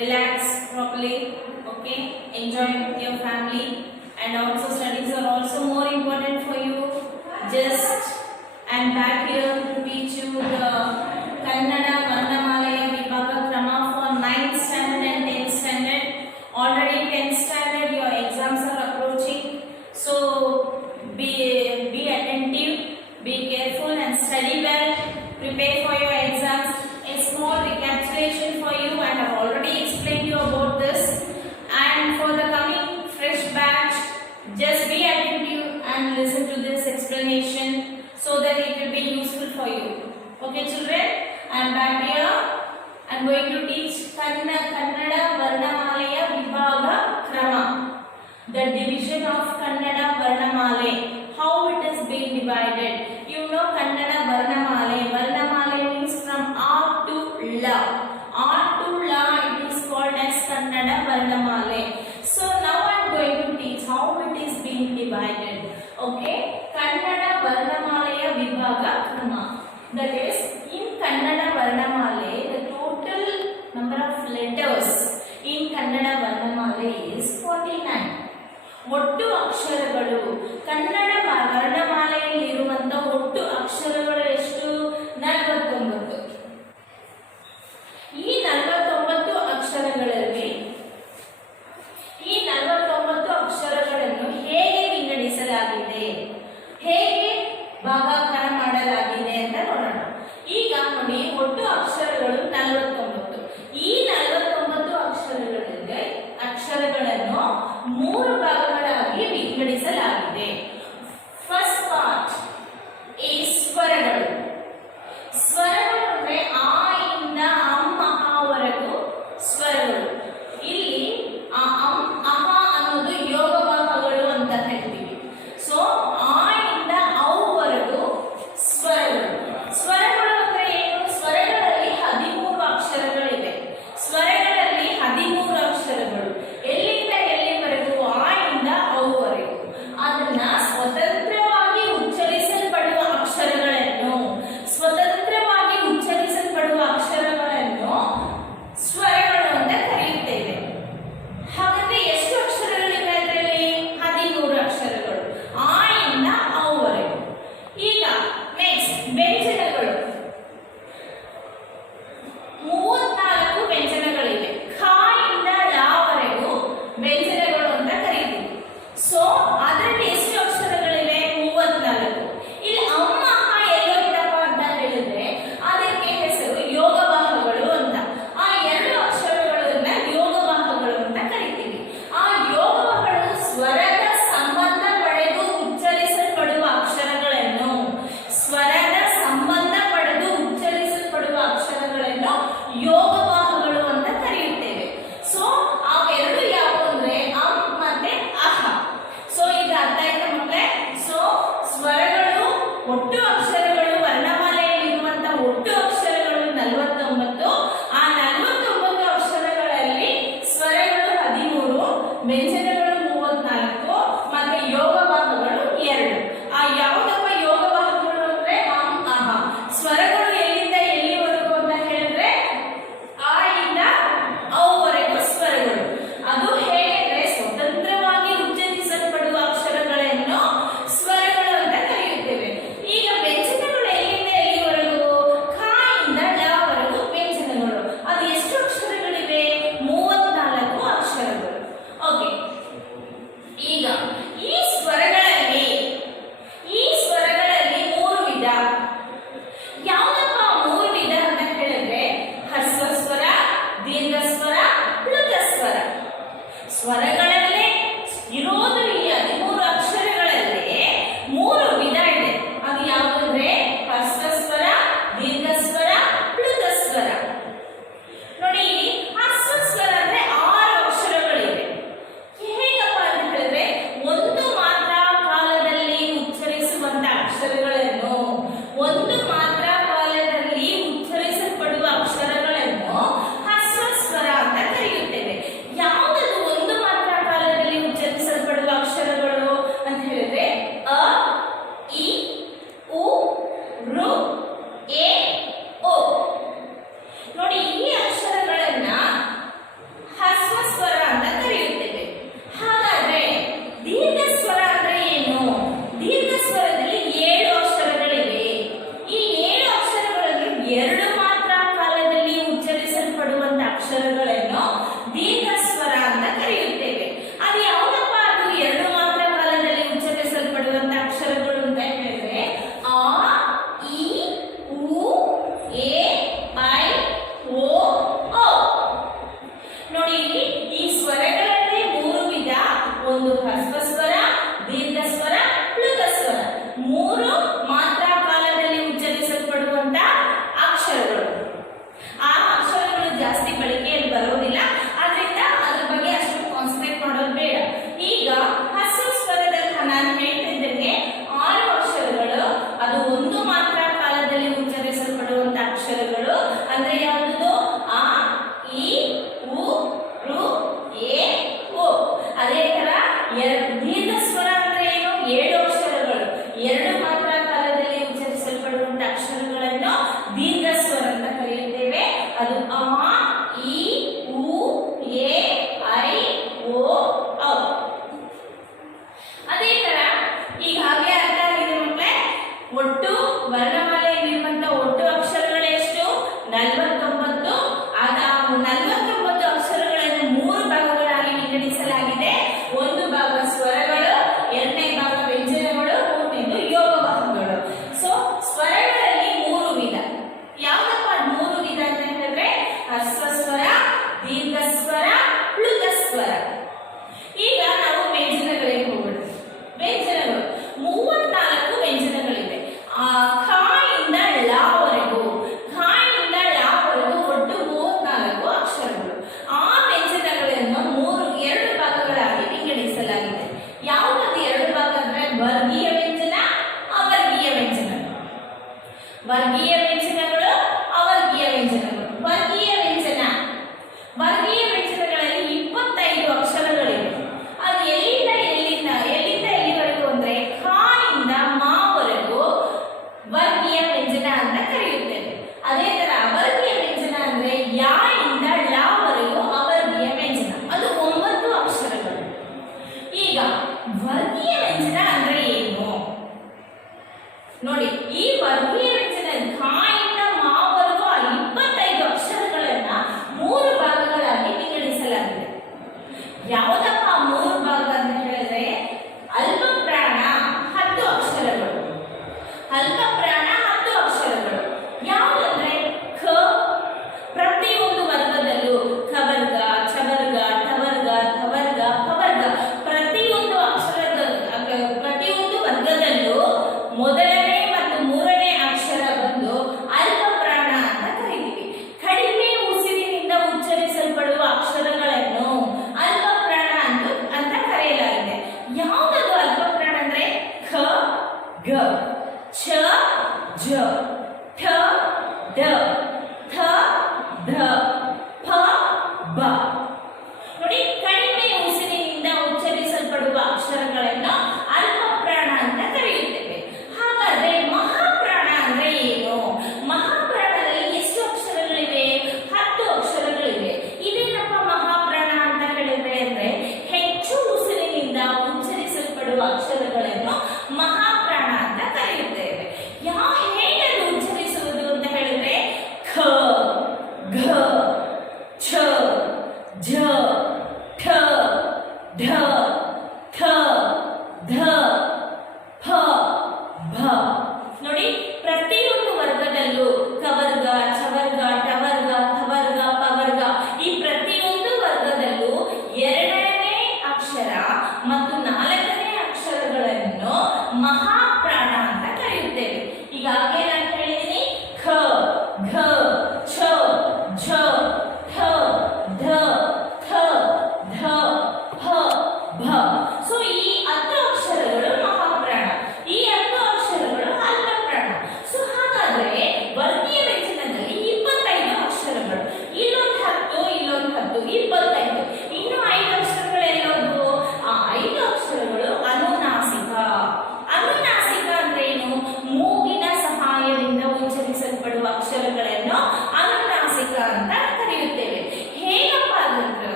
relax properly, okay, enjoy with your family, and also studies are also more important for you. Just and back here to teach you the Kannada Varnamalaya Vibhaga Krama for 9th standard and 10th standard. Already 10th standard your exams are approaching, so be attentive, be careful and study well. Prepare for your exams. A small recapitulation for you, and I've already explained you about this. And for the coming fresh batch, just be attentive and listen to this explanation so that it will be useful for you. Okay, children? I am back here. I am going to teach Kannada Varnamalaya Vibhaga Krama. The division of Kannada Varnamale. How it is being divided. You know Kannada Varnamale. Varnamale means from R to La. R to La, it is called as Kannada Varnamale. So now I am going to teach how it is being divided. Okay, Kannada Varnamalaya Vibhaga Krama. That is, in Kannada Varnamale, the total number of letters in Kannada Varnamale is 49. ಒಟ್ಟು ಅಕ್ಷರಗಳು ಕನ್ನಡ ವರ್ಣಮಾಲೆಯಲ್ಲಿರುವಂತ ಒಟ್ಟು ಅಕ್ಷರಗಳು ಎಷ್ಟು? 49. ಈ 49 ಅಕ್ಷರಗಳಲ್ಲಿ ಈ 49 ಅಕ್ಷರಗಳನ್ನು ಹೇಗೆ ವಿಂಗಡಿಸಲಾಗಿದೆ, ಹೇಗೆ ಭಾಗಾಕಾರ ಮಾಡಲಾಗಿದೆ ಅಂತ ನೋಡೋಣ. ಈಗ ನೋಡಿ, ಒಟ್ಟು ಅಕ್ಷರಗಳು 49. ಈ 49 ಅಕ್ಷರಗಳನ್ನು 3 ಭಾಗಗಳಾಗಿ ವಿಂಗಡಿಸಲಾಗಿದೆ. ಫಸ್ಟ್ ಪಾರ್ಟ್ ಎರಡು ಮಾತ್ರ ಕಾಲದಲ್ಲಿ ಉಚ್ಚರಿಸಲ್ಪಡುವಂತ ಅಕ್ಷರಗಳನ್ನು ದೀರ್ಘ ಸ್ವರ ಅಂತ ಕರೆಯುತ್ತೇವೆ. ಅದು ಯಾವುದಪ್ಪ? ಅದು ಎರಡು ಮಾತ್ರ ಕಾಲದಲ್ಲಿ ಉಚ್ಚರಿಸಲ್ಪಡುವಂತ ಅಕ್ಷರಗಳು ಅಂತ ಹೇಳಿದ್ರೆ ಆ, ಇ, ಉ, ಎ, ಐ, ಓ, ಔ. ನೋಡಿ ಇಲ್ಲಿ ಈ ಸ್ವರಗಳನ್ನೇ ಮೂರು ವಿಧ. ಒಂದು ಹ್ರಸ್ವ ಸ್ವರ, ದೀರ್ಘ ಸ್ವರ, ಪ್ಲುತ ಸ್ವರ. ಮೂರು ಮಾತ್ರ ಕಾಲದಲ್ಲಿ ಉಚ್ಚರಿಸಲ್ಪಡುವಂತ ಅಕ್ಷರ.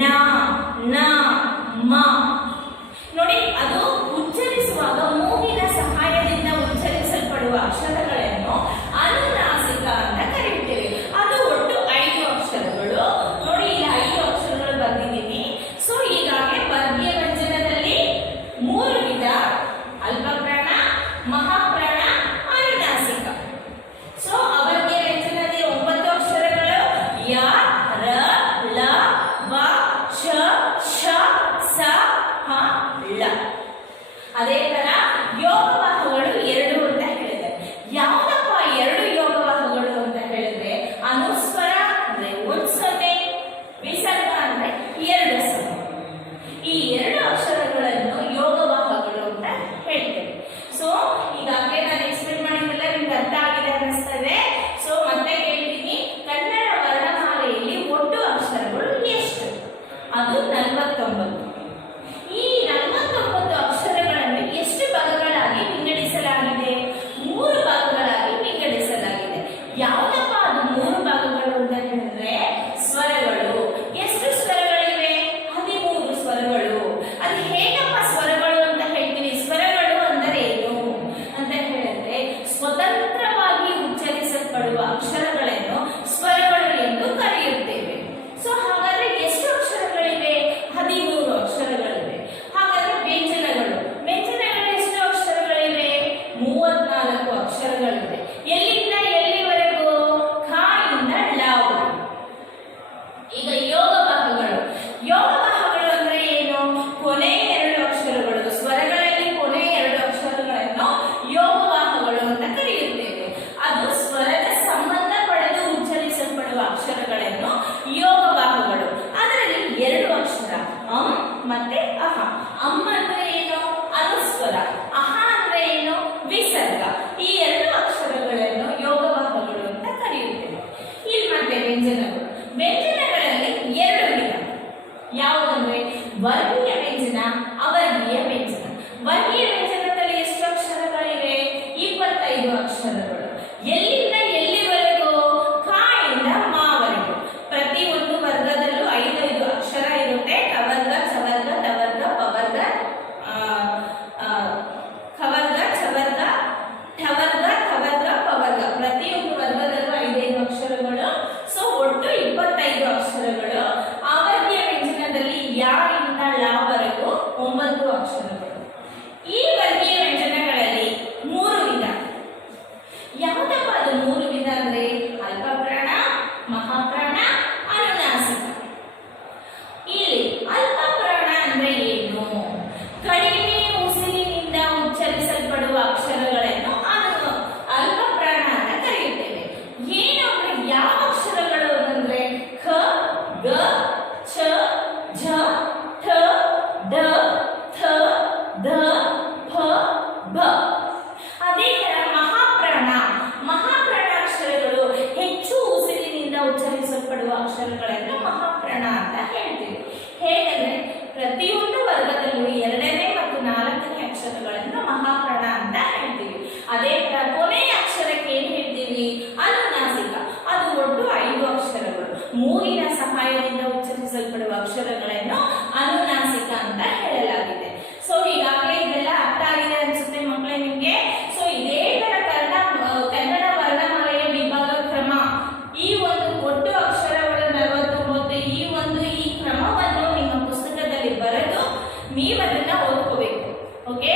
ನ ನ ಮ. ನೋಡಿ, ಅದು ಉಚ್ಚರಿಸುವಾಗ ಮೂಗಿನ ಸಹಾಯದಿಂದ ಉಚ್ಚರಿಸಲ್ಪಡುವ ಅಕ್ಷರಗಳನ್ನು ಅನುನಾಸಿಕ ಅಂತ ಕರೆಯುತ್ತೇವೆ. ಅದು ಒಟ್ಟು 5 ಅಕ್ಷರಗಳು. ನೋಡಿ, ಇಲ್ಲಿ 5 ಅಕ್ಷರಗಳು ಬರ್ದಿದ್ದೀನಿ. ಸೊ ಈಗಾಗಲೇ ವರ್ಗೀಯ ವ್ಯಂಜನದಲ್ಲಿ 3 ವಿಧ: ಅಲ್ಪಪ್ರಾಣ, ಮಹಾಪ್ರಾಣ, ಅನುನಾಸಿಕ. ಸೊ ಅವರ್ಗೀಯ ವ್ಯಂಜನದಲ್ಲಿ 9 ಅಕ್ಷರಗಳು: ಯ, ರ, ಲ, ವ, ಶ, ಶ, ಸ, ಹ, ಳ. ಅದೇ ತರ ಯೋಗವಾಹಗಳು 2 ಅಂತ ಹೇಳಿದೆ. ಯಾವುದಪ್ಪ 2 ಯೋಗವಾಹಗಳು ಅಂತ ಹೇಳಿದ್ರೆ, ಅನುಸ್ವರ ಅಂದ್ರೆ 1 ಸೊನ್ನೆ, ವಿಸರ್ಗ ಅಂದ್ರೆ 2 ಸೊನ್ನೆ. ಈ 2 ಅಕ್ಷರಗಳನ್ನು ಯೋಗವಾಹಗಳು ಅಂತ ಹೇಳ್ತೇವೆ. ಸೊ ಈಗಾಗಲೇ ನಾನು ಎಕ್ಸ್ಪ್ಲೇನ್ ಮಾಡಿದ್ಮೇಲೆ ನಿಮ್ಗೆ ಅರ್ಥ ಆಗಿದೆ ಅನ್ನಿಸ್ತದೆ. ಸೊ ಮತ್ತೆ ಹೇಳ್ತೀನಿ, ಕನ್ನಡ ವರ್ಣಮಾಲೆಯಲ್ಲಿ ಒಟ್ಟು ಅಕ್ಷರಗಳು ಎಷ್ಟು? ಅದು 49. ಈ 49 ಅಕ್ಷರಗಳನ್ನು ಎಷ್ಟು ಭಾಗಗಳಾಗಿ ವಿಂಗಡಿಸಲಾಗಿದೆ? 3 ಭಾಗಗಳಾಗಿ ವಿಂಗಡಿಸಲಾಗಿದೆ. ಯಾವುದಪ್ಪ ಅದು 3 ಭಾಗಗಳು ಅಂತ ಹೇಳಿದ್ರೆ, ಸ್ವರಗಳು. ಎಷ್ಟು ಸ್ವರಗಳಿವೆ? 13 ಸ್ವರಗಳು. ಅದು ಹೇಗಪ್ಪ ಸ್ವರಗಳು ಅಂತ ಹೇಳ್ತೀವಿ? ಸ್ವರಗಳು ಅಂದರೆ ಏನು ಅಂತ ಹೇಳಿದ್ರೆ, ಸ್ವತಂತ್ರವಾಗಿ ಉಚ್ಚರಿಸಲ್ಪಡುವ ಅಕ್ಷರಗಳನ್ನು ಸ್ವರಗಳು ಎಂದು ಕರೆಯುತ್ತೇವೆ. ಸೊ ಹಾಗಾದ್ರೆ ಎಷ್ಟು ಅಕ್ಷರಗಳಿವೆ? 13 ಅಕ್ಷರಗಳಿವೆ. ಹಾಗಾದ್ರೆ ವ್ಯಂಜನಗಳು ಎಷ್ಟು ಅಕ್ಷರಗಳಿವೆ? 34 ಅಕ್ಷರಗಳಿವೆ. ಎಲ್ಲಿಂದ ಎಲ್ಲಿವರೆಗೂ? ಖ ಇಂದ ಳ ವರೆಗೂ. ಈಗ ಯೋಗವಾಹಗಳು ಅಂದ್ರೆ ಏನು? ಕೊನೆ 2 ಅಕ್ಷರಗಳು. ಸ್ವರಗಳಲ್ಲಿ ಕೊನೆ 2 ಅಕ್ಷರಗಳನ್ನು ಯೋಗವಾಹಗಳು ಅಂತ ಕರೆಯುತ್ತೇವೆ. ಅದು ಸ್ವರದ ಸಂಬಂಧ ಪಡೆದು ಉಚ್ಚರಿಸಲ್ಪಡುವ ಅಕ್ಷರಗಳನ್ನು ಯೋಗವಾಹಗಳು. ಅದರಲ್ಲಿ 2 ಅಕ್ಷರ, ಅಂ ಮತ್ತೆ ಅಹ. ಅಂ ಅಂದ್ರೆ ಏನು? ಅನುಸ್ವರ. ಅಹ ಅಂದ್ರೆ ಏನು? ವಿಸರ್ಗ. ಈ 2 ಅಕ್ಷರಗಳನ್ನು ಯೋಗವಾಹಗಳು ಅಂತ ಕರೆಯುತ್ತೇವೆ. ಇಲ್ಲಿ ಮತ್ತೆ ವ್ಯಂಜನಗಳಲ್ಲಿ 2 ವಿಧ. ಯಾವುದಂದ್ರೆ ವರ್ಗೀಯ ವ್ಯಂಜನ, ಅವರ್ಗೀಯ ವ್ಯಂಜನ. ವರ್ಗೀಯ ವ್ಯಂಜನದಲ್ಲಿ ಎಷ್ಟು ಅಕ್ಷರಗಳಿವೆ? 25 ಅಕ್ಷರಗಳು. ಎಲ್ಲಿಂದ ಎಲ್ಲಿವರೆಗೂ? ಕ ಇಂದ ಮ ವರೆಗೂ. ಪ್ರತಿ ಒಂದು ವರ್ಗದಲ್ಲೂ 5 ಅಕ್ಷರ ಇರುತ್ತೆ. ಕವರ್ಗ, ಚವರ್ಗ, ತವರ್ಗ, ಪವರ್ಗ, ಖವರ್ಗ, ಚವರ್ಗ, ಠವರ್ಗ, ಥವರ್ಗ, ಪವರ್ಗ. ಪ್ರತಿಯೊಂದು ವರ್ಗದಲ್ಲೂ 5 ಅಕ್ಷರಗಳು. ಸೊ ಒಟ್ಟು 25 ಅಕ್ಷರಗಳು. ಅವರ್ಗೀಯ ವ್ಯಂಜನದಲ್ಲಿ ಯ ಇಂದ ಳ ವರೆಗೂ 9 ಅಕ್ಷರಗಳು. ಈ ವರ್ಗೀಯ ವ್ಯಂಜನಗಳಲ್ಲಿ 3 ವಿಧ. ಯಾವುದಪ್ಪ ಅದು 3 ವಿಧ ಅಂದ್ರೆ? ಅಲ್ಪಪ್ರಾಣ, ಮಹಾಪ್ರಾಣ, ಅನುನಾಸಿಕ. ಇಲ್ಲಿ ಅಲ್ಪಪ್ರಾಣ ಅಂದ್ರೆ ಏನು? ಕಡಿಮೆ ಉಸಿರಿನಿಂದ ಉಚ್ಚರಿಸಲ್ಪಡುವ ಅಕ್ಷರಗಳನ್ನು ಅಲ್ಪಪ್ರಾಣ ಅಂತ ಕರೆಯುತ್ತೇವೆ. ಏನು ಅಂದ್ರೆ ಯಾವ ಅಕ್ಷರಗಳು ಅಂದ್ರೆ ಖ, ಗ, ಛ, ಝ, ಠ, ಡ, ಥ, ದ, ಫ, ಭ. ಅದೇ ತರ ಮಹಾಪ್ರಾಣ ಅಕ್ಷರಗಳು ಹೆಚ್ಚು ಉಸಿರಿನಿಂದ ಉಚ್ಚರಿಸಲ್ಪಡುವ ಅಕ್ಷರಗಳನ್ನು ಮಹಾಪ್ರಾಣ ಅಂತ ಹೇಳ್ತೀವಿ. ಹೇಗೆಂದ್ರೆ ಪ್ರತಿಯೊಂದು ವರ್ಗದಲ್ಲೂ 2ನೇ ಮತ್ತು 4ನೇ ಅಕ್ಷರಗಳನ್ನು ಮಹಾಪ್ರಾಣ ಅಂತ ಹೇಳ್ತೀವಿ. ಅದೇ ತರ ಕೊನೆಯ ಅಕ್ಷರಕ್ಕೆ ಏನ್ ಹೇಳ್ತೀವಿ? ಅನುನಾಸಿಕ. ಅದು ಒಟ್ಟು 5 ಅಕ್ಷರಗಳು. ಮೂಗಿನ ಸಹಾಯದಿಂದ ಉಚ್ಚರಿಸಲ್ಪಡುವ ಅಕ್ಷರಗಳನ್ನು ಅನುನಾಸಿಕ ಅಂತ ಹೇಳಲಾಗಿದೆ. ಸೊ ಈಗಾಗಲೇ ಇದೆಲ್ಲ ಅರ್ಥ ಆಗಿದೆ ಅನ್ಸುತ್ತೆ ಮಕ್ಕಳೇ ನಿಮ್ಗೆ. ಸೊ ಇದೇ ತರ ಕನ್ನಡ ವರ್ಣಮಾಲೆಯ ವಿಭಾಗ ಕ್ರಮ, ಈ ಒಂದು ಒಟ್ಟು ಅಕ್ಷರಗಳು 49, ಈ ಕ್ರಮವನ್ನು ನಿಮ್ಮ ಪುಸ್ತಕದಲ್ಲಿ ಬರೆದು ನೀವು ಅದನ್ನ ಓದ್ಕೋಬೇಕು. Okay,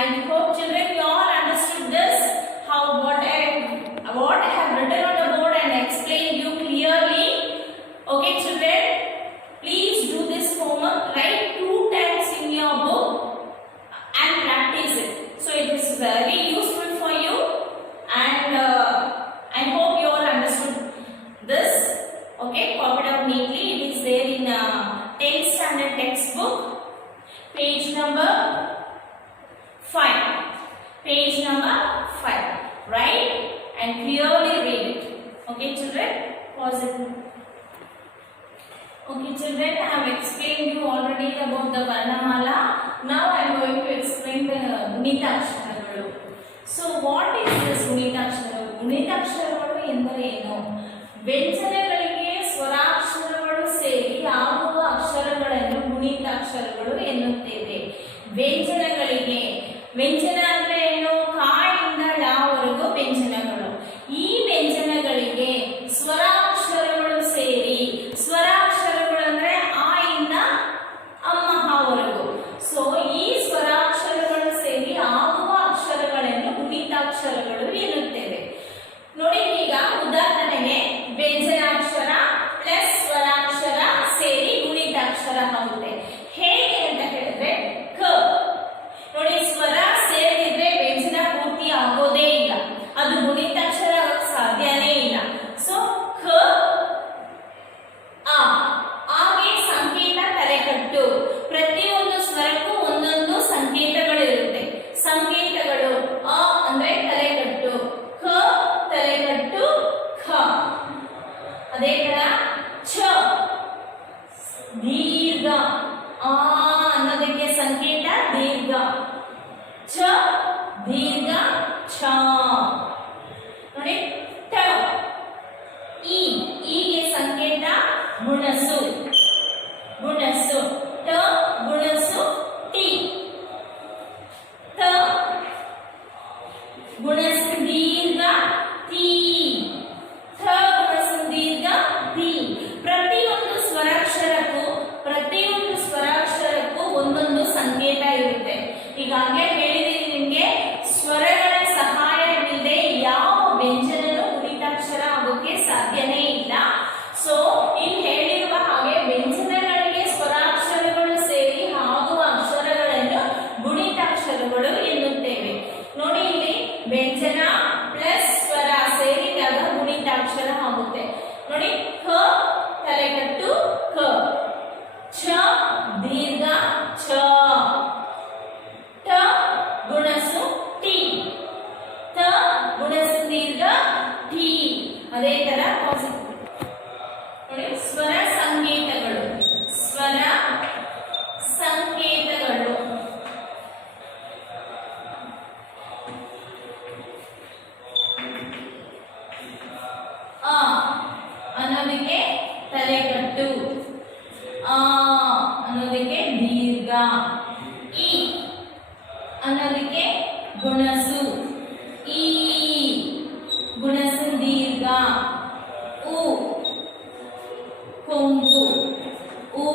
I hope children you all understood this, how what I have written on the board and explained you clearly. Okay children, please do this homework. Write 2 times in your book and practice it. So it is very useful for you, and I hope you all understood this. Okay, copy it up neatly. It is there in 10th standard textbook, page number 5. Page number 5. Write and clearly read it. Okay children, pause it. Okay children, I have explained you already about the Varnamala. Now I am going to explain the Gunitaksharagalu. So what is this Gunitaksharagalu? Gunitaksharagalu endare eno? ವ್ಯಂಜನಗಳಿಗೆ ಸ್ವರಾಕ್ಷರಗಳು ಸೇರಿ ಸೇರಿ ಆಗುವ ಅಕ್ಷರಗಳನ್ನು ಗುಣಿತಾಕ್ಷರಗಳು ಎನ್ನುತ್ತೇವೆ. ವ್ಯಂಜನಗಳಿಗೆ, ವ್ಯಂಜನ ಅಂದ್ರೆ ಏನು? ಕಾಯಿಂದ ಳವರೆಗೂ ವ್ಯಂಜನಗಳು. ಈ ವ್ಯಂಜನಗಳಿಗೆ ಸ್ವರಾಕ್ಷರಗಳು ಸೇರಿ, ಸ್ವರಾಕ್ಷರಗಳು ಅಂದ್ರೆ ಆ ಇಂದ ಅಮ್ಮಹವರೆಗೂ. ಸೊ ಈ ಸ್ವರಾಕ್ಷರಗಳು ಸೇರಿ ಆಗುವ ಅಕ್ಷರಗಳನ್ನು ಗುಣಿತಾಕ್ಷರಗಳು ಎನ್ನುತ್ತೇವೆ. ನೋಡಿ, ಈಗ ಉದಾಹರಣೆಗೆ ವ್ಯಂಜನಾಕ್ಷರ ಪ್ಲಸ್ ಸ್ವರಾಕ್ಷರ ಸೇರಿ ಗುಣಿತಾಕ್ಷರ ಆಗುತ್ತೆ. ಹೇಗೆ ಅಂತ ಹೇಳಿದ್ರೆ, ಕ ನೋಡಿ, ಸ್ವರ ಸೇರಿದ್ರೆ ವ್ಯಂಜನ ಪೂರ್ತಿ ಆಗೋದೇ ಇಲ್ಲ, ಅದು ಗುಣಿತಾಕ್ಷರ ಆಗಕ್ಕೆ ಸಾಧ್ಯನೇ ಇಲ್ಲ. ಸೊ ಕ ಆ, ಹಾಗೆ ಸಂಕೇತ ತಲೆಕಟ್ಟು. ಪ್ರತಿಯೊಂದು ಸ್ವರಕ್ಕೂ ಒಂದೊಂದು ಸಂಕೇತಗಳಿರುತ್ತೆ. ಸಂಕೇತಗಳು ಅ ಅಂದ್ರೆ ತಲೆಕಟ್ಟು, ಕ ತಲೆಕಟ್ಟು ಖ. ಅದೇ ತರ ಛ ದೀರ್ಘ, ಆ ಅನ್ನೋದಕ್ಕೆ ಸಂಕೇತ ದೀರ್ಘ, ಛ ದೀರ್ಘ ಛ. ನೋಡಿ, ಟ ಈಗೆ ಸಂಕೇತ ಗುಣಸು, ಗುಣಸು, ಟ ಗುಣಸು ಟಿ. ತ ಗುಣಸು ದೀರ್ಘ ತಿ, ಥ ಗುಣಸು ದೀರ್ಘ ತಿ. ಪ್ರತಿಯೊಂದು ಸ್ವರಾಕ್ಷರಕ್ಕೂ ಒಂದೊಂದು ಸಂಕೇತ ಇರುತ್ತೆ. ಈಗಾಗಲೇ ಹೇಳಿದೀನಿ ನಿಮ್ಗೆ, ಸ್ವರಗಳ ಸಹಾಯವಿಲ್ಲದೆ ಯಾವ ವ್ಯಂಜನನೂ ಗುಣಿತಾಕ್ಷರ ಆಗೋಕೆ ಸಾಧ್ಯನೇ ಇಲ್ಲ. ಸೊ ಇಲ್ಲಿ ಹೇಳಿರುವ ಹಾಗೆ ವ್ಯಂಜನಗಳಿಗೆ ಸ್ವರಾಕ್ಷರಗಳು ಸೇರಿ ಆಗುವ ಅಕ್ಷರಗಳನ್ನು ಗುಣಿತಾಕ್ಷರಗಳು ಎನ್ನುತ್ತೇವೆ. ನೋಡಿ, ಇಲ್ಲಿ ವ್ಯಂಜನ ಪ್ಲಸ್ ಸ್ವರ ಸೇರಿದಾಗ ಗುಣಿತಾಕ್ಷರ ಆಗುತ್ತೆ. ನೋಡಿ, ಕ ತಲೆಕಟ್ಟು ಕ, ಛ ದೀರ್ಘ ಛ, ಟ ಗುಣಸು ಟಿ, ತ ಗುಣಸು ದೀರ್ಘ ಟಿ. ಅದೇ ತರ ನೋಡಿ, ಸ್ವರ ಸಂಕೇತಗಳು, ಸ್ವರ ಸಂಕೇತಗಳು. ಆ ಅನ್ನೋದಕ್ಕೆ ತಲೆಕಟ್ಟು, ಆ ಅನ್ನೋದಕ್ಕೆ ದೀರ್ಘ, ಈ ಅನ್ನೋದಕ್ಕೆ ಗುಣಸು, ಈ ಗುಣಸು ದೀರ್ಘ, ಉ ಕೊಂಬು, ಊ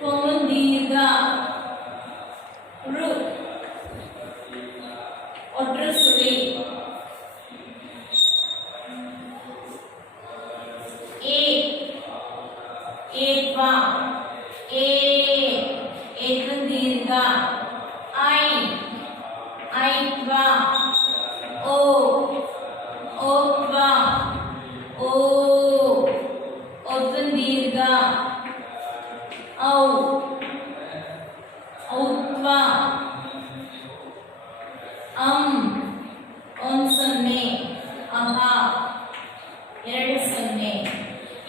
ಕೊಂಬು ದೀರ್ಘ, ರು ಒಟ್ರು ಸುಳಿ, ಏತ್ವ ಏತ್ವ ದೀರ್ಘ, ಐತ್ವ, ಓತ್ವ ಓತ್ವ ದೀರ್ಘ, ಔತ್ವ, ಒಂದು ಸೊನ್ನೆ, ಅಹ 2 ಸೊನ್ನೆ.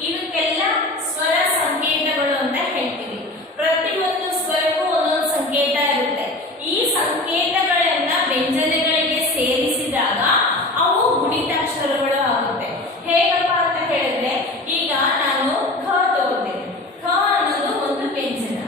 ಇವಕ್ಕೆಲ್ಲ ಸ್ವರ ಸಂಕೇತಗಳು ಅಂತ ಹೇಳ್ತೀವಿ. ಪ್ರತಿಯೊಂದು ಸ್ವರಕ್ಕೂ ಒಂದೊಂದು ಸಂಕೇತ ಇರುತ್ತೆ. ಈ ಸಂಕೇತಗಳನ್ನ ವ್ಯಂಜನಗಳಿಗೆ ಸೇರಿಸಿದಾಗ ಅವು ಗುಣಿತಾಕ್ಷರಗಳು ಆಗುತ್ತೆ. ಹೇಗಪ್ಪ ಅಂತ ಹೇಳಿದ್ರೆ, ಈಗ ನಾನು ಖ ತಗೋತೀನಿ. ಖ ಅನ್ನೋದು ಒಂದು ವ್ಯಂಜನ.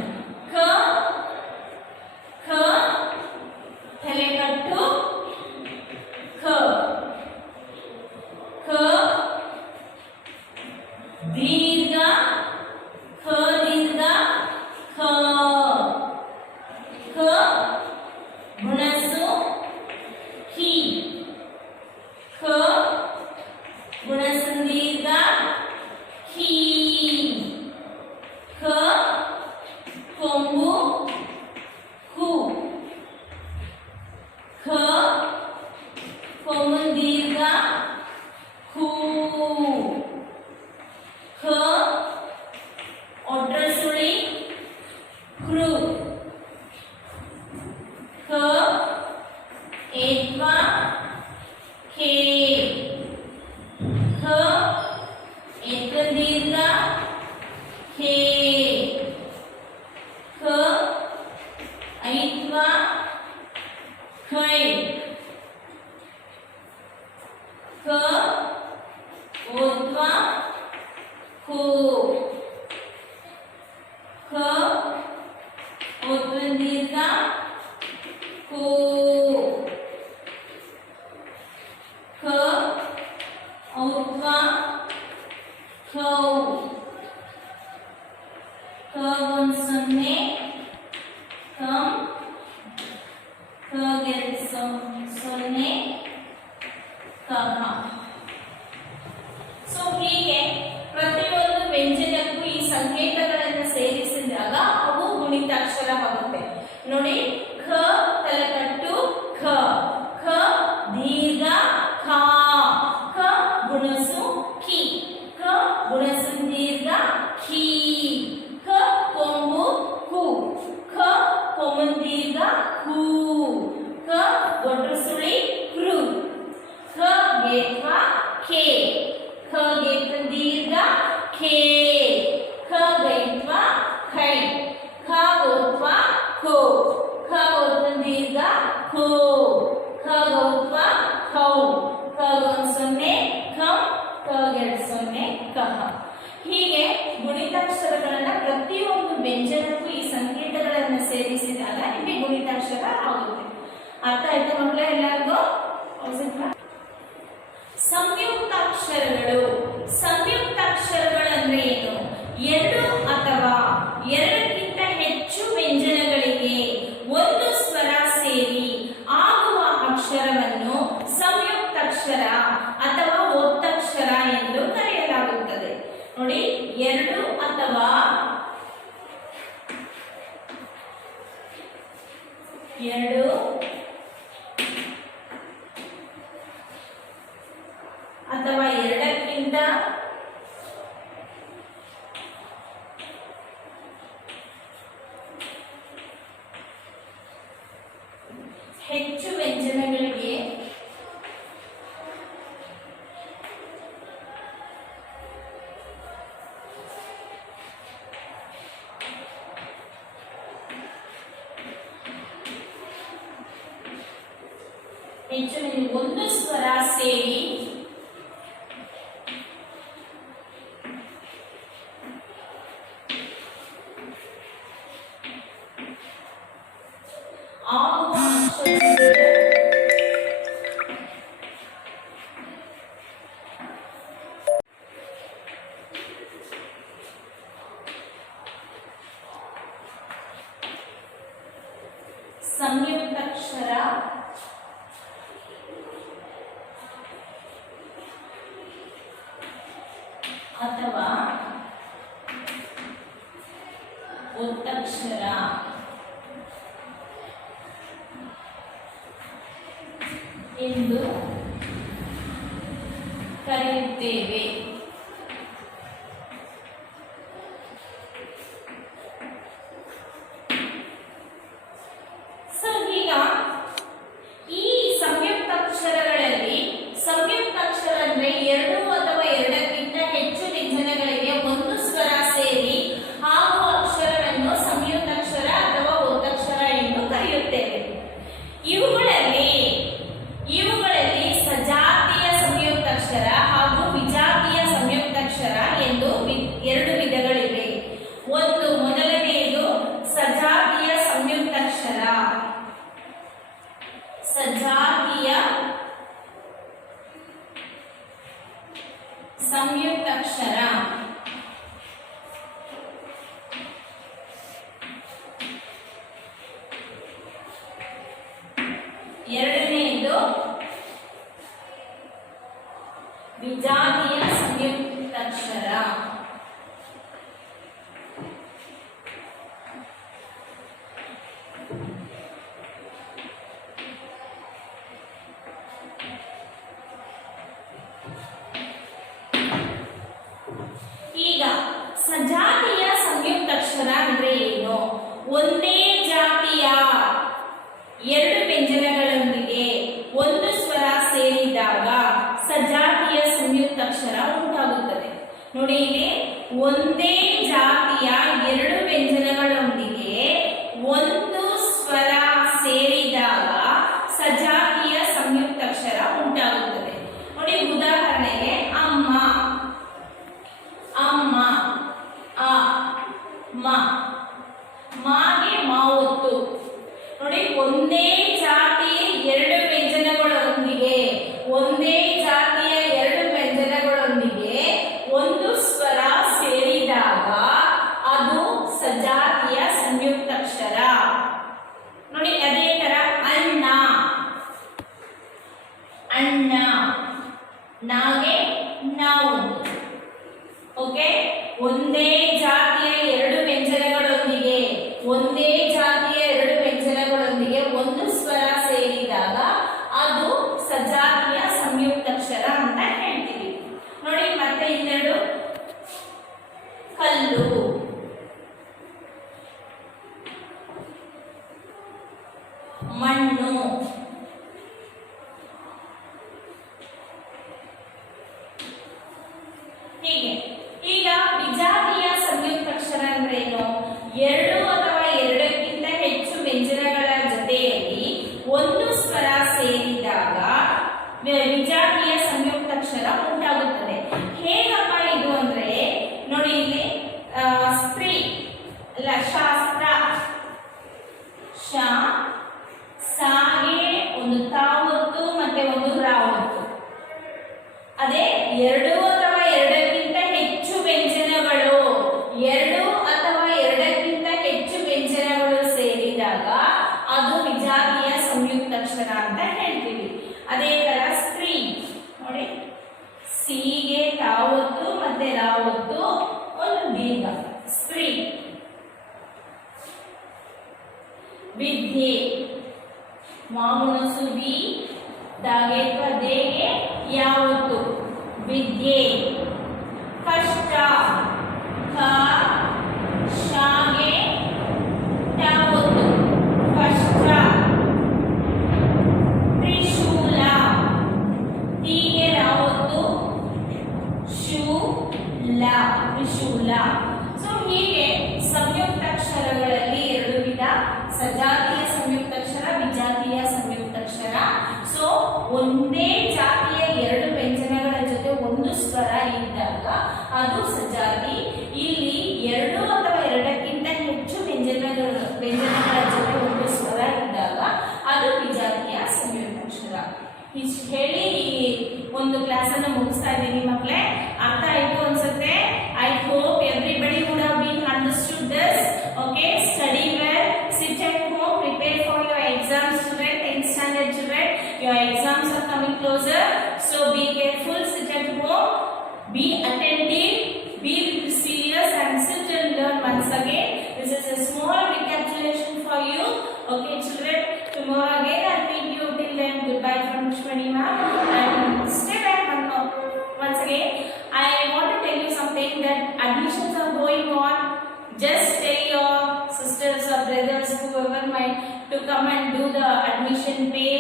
ಒಂದು ಸೊನ್ನೆ ಕಂ ಗೆ ಸೊನ್ನೆ ಕಹ. ಸೊ ಹೀಗೆ ಪ್ರತಿಯೊಂದು ವ್ಯಂಜನಕ್ಕೂ ಈ ಸಂಕೇತಗಳನ್ನು ಸೇರಿಸಿದಾಗ ಅವು ಗುಣಿತಾಕ್ಷರ ಆಗುತ್ತೆ. ನೋಡಿ, ಖ ತಲಕಟ್ಟು ಖ, ಖ ದೀರ್ಘ ಖ, ಖ ಗುಣಸು ಕಿ, ಖ ಗುಣಸು ದೀರ್ಘ ಖಿ, ಖ ಕೊಂಬು ಕು, ಖ ಕೊಂಬು ದೀರ್ಘ ಖೂ, ಖ ದೊಡ್ಡ ಸುಳಿ ಕೃ, ಖ ಗೇತ್ವ ಖೇ, ಖ ಗೇತ್ವ ದೀರ್ಘ ಖೇ, ಖ ಗೈತ್ವ ಖೈ, ಖ ಗೋತ್ವ ಖೋ, ಖ ಗೋತ್ವ ದೀರ್ಘ ಖೋ, ಖ ಗೌತ್ವ ಖೌ, ಖ ಒಂದು ಸೊನ್ನೆ ಖಂ, ಖ ಎರಡು ಸೊನ್ನೆ ಕಹ. ಹೀಗೆ ಗುಣಿತಾಕ್ಷರಗಳನ್ನ ಪ್ರತಿಯೊಂದು ವ್ಯಂಜನಕ್ಕೂ ಈ ಸಂಕೇತಗಳನ್ನು ಸೇರಿಸಿದಾಗ ನಿಮಗೆ ಗುಣಿತಾಕ್ಷರ ಆಗುತ್ತೆ. ಅರ್ಥ ಆಯ್ತು ಮಕ್ಕಳೇ ಎಲ್ಲರಿಗೂ? ಸಂಯುಕ್ತಾಕ್ಷರಗಳು. ಸಂಯುಕ್ತಾಕ್ಷರಗಳು ಅಂದ್ರೆ ಏನು? ಎರಡು ಅಥವಾ ಎರಡಕ್ಕಿಂತ ಹೆಚ್ಚು ವ್ಯಂಜನಗಳಿಗೆ ಒಂದು ಸ್ವರ ಸೇರಿ ಆಗುವ ಅಕ್ಷರವನ್ನು ಸಂಯುಕ್ತಾಕ್ಷರ ಅಥವಾ ಒತ್ತಕ್ಷರ ಎಂದು ಕರೆಯಲಾಗುತ್ತದೆ. ನೋಡಿ, ಎರಡು ಅಥವಾ ಎರಡಕ್ಕಿಂತ ಹೆಚ್ಚು ವ್ಯಂಜನಗಳಿಗೆ ಒಂದು ಸ್ವರ ಸೇರಿ ಆಗುವ ಸಂಯುಕ್ತಾಕ್ಷರ ಅಥವಾ ಒತ್ತಕ್ಷರ ಎಂದು ಕರೆಯುತ್ತೇವೆ. ಸೊ ಈಗ ಈ ಸಂಯುಕ್ತಾಕ್ಷರಗಳಲ್ಲಿ ಸಂಯುಕ್ತಾಕ್ಷರ ಅಂದ್ರೆ ಎರಡು ಅಥವಾ ಎರಡಕ್ಕಿಂತ ಹೆಚ್ಚು ವ್ಯಂಜನಗಳಿಗೆ ಒಂದು ಸ್ವರ ಸೇರಿ ಆಗುವ ಅಕ್ಷರವನ್ನು ಸಂಯುಕ್ತಾಕ್ಷರ ಅಥವಾ ಒತ್ತಕ್ಷರ ಎಂದು ಕರೆಯುತ್ತೇವೆ. ಇವುಗಳಲ್ಲಿ ಸಜಾತಿಯ ಸಂಯುಕ್ತಾಕ್ಷರ ಹಾಗೂ ವಿಜಾತಿಯ ಸಂಯುಕ್ತಾಕ್ಷರ ಎಂದು ಎರಡು ವಿಧಗಳಿವೆ. ಒಂದು ಮೊದಲನೆಯದು ಸಜಾತಿಯ ಸಂಯುಕ್ತಾಕ್ಷರ. ಸಜಾತಿಯ ಸಂಯುಕ್ತಾಕ್ಷರ ಎರಡನೆಯದು ವಿಜಾತಿಯ ಸಂಯುಕ್ತಾಕ್ಷರ. ಈಗ ಸಜಾತಿಯ ಸಂಯುಕ್ತಾಕ್ಷರ ಅಂದ್ರೆ ಏನು? ಒಂದೇ ಜಾತಿಯ ಎರಡು ವ್ಯಂಜನಗಳೊಂದಿಗೆ ಒಂದು ಸ್ವರ ಸೇರಿದಾಗ ಸಜಾತಿಯ ಸಂಯುಕ್ತಾಕ್ಷರ ಉಂಟಾಗುತ್ತದೆ. ನೋಡಿ, ಇಲ್ಲಿ ಒಂದೇ ಜಾತಿಯ ಎರಡು ವ್ಯಂಜನಗಳೊಂದಿಗೆ ಒಂದು ಸ್ವರ ಸೇರಿದಾಗ ಸಜಾತಿಯ ಸಂಯುಕ್ತಾಕ್ಷರ ಉಂಟಾಗುತ್ತದೆ. ನೋಡಿ, ಉದಾಹರಣೆಗೆ ಅಮ್ಮ, ಅಮ್ಮ, ಅ, ಮ, ಮಾಗೆ ಮಾವೊತ್ತು. ನೋಡಿ, ಒಂದೇ ಜಾತಿಯ ಎರಡು ವ್ಯಂಜನಗಳೊಂದಿಗೆ ಒಂದು ಸ್ವರ ಸೇರಿದಾಗ ಅದು ಕಲ್ಲು, ಮಣ್ಣು. ಹೀಗೆ ಈಗ ವಿಜಾತಿಯ ಸಂಯುಕ್ತಾಕ್ಷರ ಅಂದ್ರೆ ಏನು? ಎರಡು ಅಥವಾ ಎರಡಕ್ಕಿಂತ ಹೆಚ್ಚು ವ್ಯಂಜನಗಳ ಜೊತೆಯಲ್ಲಿ ಒಂದು ಸ್ವರ ಸೇರಿದಾಗ ವಿಜಾತಿಯ ಸಂಯುಕ್ತಾಕ್ಷರ ಉಂಟಾಗುತ್ತದೆ. ಹೇಗಪ್ಪ ಇದು ಅಂದ್ರೆ ನೋಡಿ, ಇಲ್ಲಿ ಸ್ತ್ರೀ ಅಲ್ಲ, ಶಾಸ್ತ್ರ, ಶ ಸಾಗೆ ಒಂದು ತಾವತ್ತು ಮತ್ತೆ ಒಂದು ರಾವತ್ತು. ಅದೇ ಎರಡು ಅಥವಾ ಎರಡಕ್ಕಿಂತ ಹೆಚ್ಚು ವ್ಯಂಜನಗಳು, ಎರಡು ಅಥವಾ ಎರಡಕ್ಕಿಂತ ಹೆಚ್ಚು ವ್ಯಂಜನಗಳು ಸೇರಿದಾಗ ಅದು ವಿಜಾತಿಯ ಸಂಯುಕ್ತಾಕ್ಷರ ಅಂತ ಹೇಳ್ತೀವಿ. ಅದೇ ತರ ಸ್ತ್ರೀ ನೋಡಿ, ಸಿಗೆ ತಾವತ್ತು ಮತ್ತೆ ರಾವತ್ತು ಒಂದು ದೀರ್ಘ, ಸ್ತ್ರೀ. ವಿದ್ಯೆ, ಮಾಗುಣಸು ವಿ, ದಾಗೆ ದೇಗೆ ಯಾವತ್ತು, ವಿದ್ಯೆ. ಕಷ್ಟ, ಕ ಶಾಗೆ ಯಾವತ್ತು, ಕಷ್ಟ. ತ್ರಿಶೂಲ, ಹೀಗೆ ರಾವತ್ತು, ಶೂಲ, ತ್ರಿಶೂಲ. ಸೊ ಹೀಗೆ ಸಂಯುಕ್ತಾಕ್ಷರಗಳಲ್ಲಿ ಎರಡು ವಿಧ, ಸಜಾತಿಯ ಸಂಯುಕ್ತಾಕ್ಷರ, ವಿಜಾತಿಯ ಸಂಯುಕ್ತಾಕ್ಷರ. ಸೊ ಒಂದೇ ಜಾತಿಯ ಎರಡು ವ್ಯಂಜನಗಳ ಜೊತೆ ಒಂದು ಸ್ವರ ಇದ್ದಾಗ ಅದು ಸಜಾತಿ. ಇಲ್ಲಿ ಎರಡು ಅಥವಾ ಎರಡಕ್ಕಿಂತ ಹೆಚ್ಚು ವ್ಯಂಜನಗಳ ಜೊತೆ ಒಂದು ಸ್ವರ ಇದ್ದಾಗ ಅದು ವಿಜಾತಿಯ ಸಂಯುಕ್ತಾಕ್ಷರ. ಇಷ್ಟು ಹೇಳಿ ಈ ಒಂದು ಕ್ಲಾಸ್ ಅನ್ನು ಮುಗಿಸ್ತಾ ಇದ್ದೀನಿ ಮಕ್ಕಳೇ. ಅರ್ಥ ಆಯ್ತು ಅನ್ಸುತ್ತೆ. I hope everybody would have been understood this. Okay, study well, sit at home, prepare for your exams, student, 10th standard student. Your exams are coming closer, so be careful, sit at home, be attentive, be serious and sit and learn once again. This is a small recapitulation for you. Okay children, tomorrow again I'll meet you. Till then, goodbye from Pushpani ma'am, and stay back once again. I want to tell you something, that admissions are going on. Just tell your sisters or brothers, whoever might, to come and do the admission, pay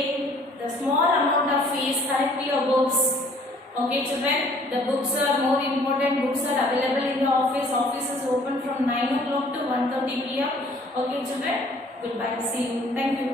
the small amount of fees, collect your books. Okay children, the books are more important. Books are available in the office. Office is open from 9 o'clock to 1:30 p.m. Okay children, goodbye, see you, thank you.